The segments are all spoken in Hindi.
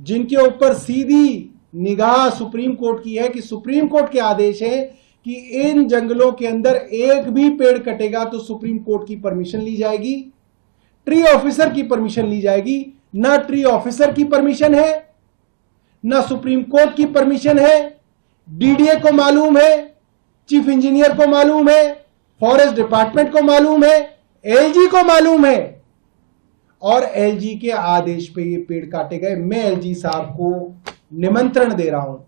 जिनके ऊपर सीधी निगाह सुप्रीम कोर्ट की है कि सुप्रीम कोर्ट के आदेश है कि इन जंगलों के अंदर एक भी पेड़ कटेगा तो सुप्रीम कोर्ट की परमिशन ली जाएगी, ट्री ऑफिसर की परमिशन ली जाएगी। ना ट्री ऑफिसर की परमिशन है, ना सुप्रीम कोर्ट की परमिशन है। डीडीए को मालूम है, चीफ इंजीनियर को मालूम है, फॉरेस्ट डिपार्टमेंट को मालूम है, एलजी को मालूम है, और एलजी के आदेश पे ये पेड़ काटे गए। मैं एलजी साहब को निमंत्रण दे रहा हूं,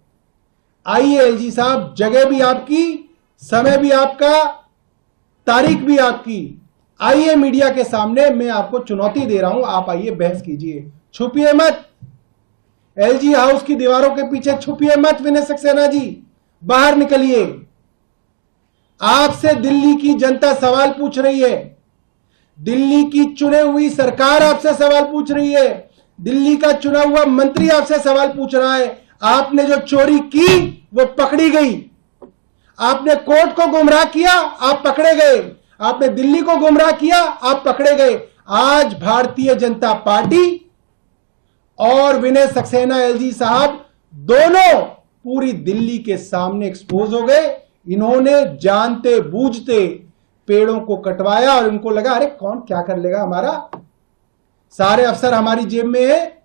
आइए एलजी साहब, जगह भी आपकी, समय भी आपका, तारीख भी आपकी, आइए मीडिया के सामने, मैं आपको चुनौती दे रहा हूं, आप आइए बहस कीजिए, छुपिए मत। एलजी हाउस की दीवारों के पीछे छुपिए मत विनय सक्सेना जी, बाहर निकलिए। आपसे दिल्ली की जनता सवाल पूछ रही है, दिल्ली की चुने हुई सरकार आपसे सवाल पूछ रही है, दिल्ली का चुना हुआ मंत्री आपसे सवाल पूछ रहा है। आपने जो चोरी की वो पकड़ी गई, आपने कोर्ट को गुमराह किया, आप पकड़े गए, आपने दिल्ली को गुमराह किया, आप पकड़े गए। आज भारतीय जनता पार्टी और विनय सक्सेना एलजी साहब दोनों पूरी दिल्ली के सामने एक्सपोज हो गए। इन्होंने जानते बूझते पेड़ों को कटवाया और इनको लगा अरे कौन क्या कर लेगा हमारा, सारे अफसर हमारी जेब में है।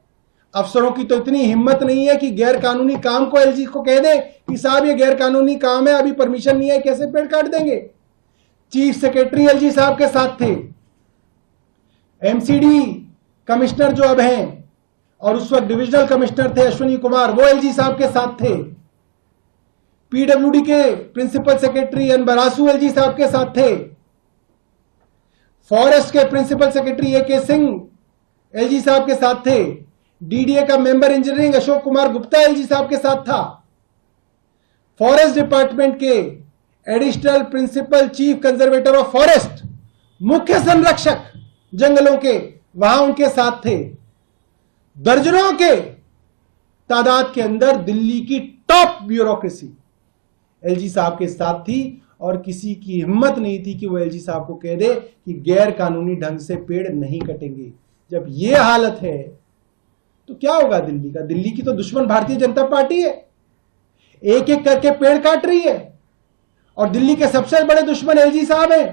अफसरों की तो इतनी हिम्मत नहीं है कि गैर कानूनी काम को एलजी को कह दे कि साहब ये गैर कानूनी काम है, अभी परमिशन नहीं है, कैसे पेड़ काट देंगे। चीफ सेक्रेटरी एलजी साहब के साथ थे, एमसीडी कमिश्नर जो अब हैं और उस वक्त डिविजनल कमिश्नर थे अश्विनी कुमार, वो एलजी साहब के साथ थे। पीडब्ल्यूडी के principal secretary N Barasu LG साहब के साथ थे। फॉरेस्ट के principal secretary A K. Singh LG साहब के साथ थे। डीडीए का member engineering Ashok Kumar Gupta LG साहब के साथ था। फॉरेस्ट डिपार्टमेंट के additional principal chief conservator of forest, मुख्य संरक्षक जंगलों के, वहां उनके साथ थे। दर्जनों के तादाद के अंदर दिल्ली की टॉप ब्यूरोक्रेसी एलजी साहब के साथ थी और किसी की हिम्मत नहीं थी कि वो एलजी साहब को कह दे कि गैर कानूनी ढंग से पेड़ नहीं कटेंगे। जब ये हालत है तो क्या होगा दिल्ली का? दिल्ली की तो दुश्मन भारतीय जनता पार्टी है, एक एक करके पेड़ काट रही है और दिल्ली के सबसे बड़े दुश्मन एलजी साहब हैं।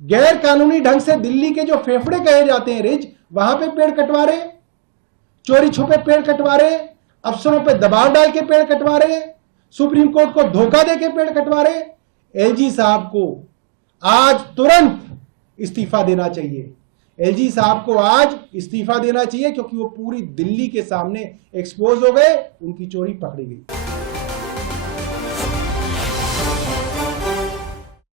गैर कानूनी ढंग से दिल्ली के जो फेफड़े कहे जाते हैं रिज, वहां पे पेड़ कटवा रहे, चोरी छुपे पेड़ कटवा रहे, अफसरों पे दबाव डाल के पेड़ कटवा रहे, सुप्रीम कोर्ट को धोखा देके पेड़ कटवा रहे। एलजी साहब को आज तुरंत इस्तीफा देना चाहिए। एलजी साहब को आज इस्तीफा देना चाहिए क्योंकि वो पूरी दिल्ली के सामने एक्सपोज हो गए, उनकी चोरी पकड़ी गई।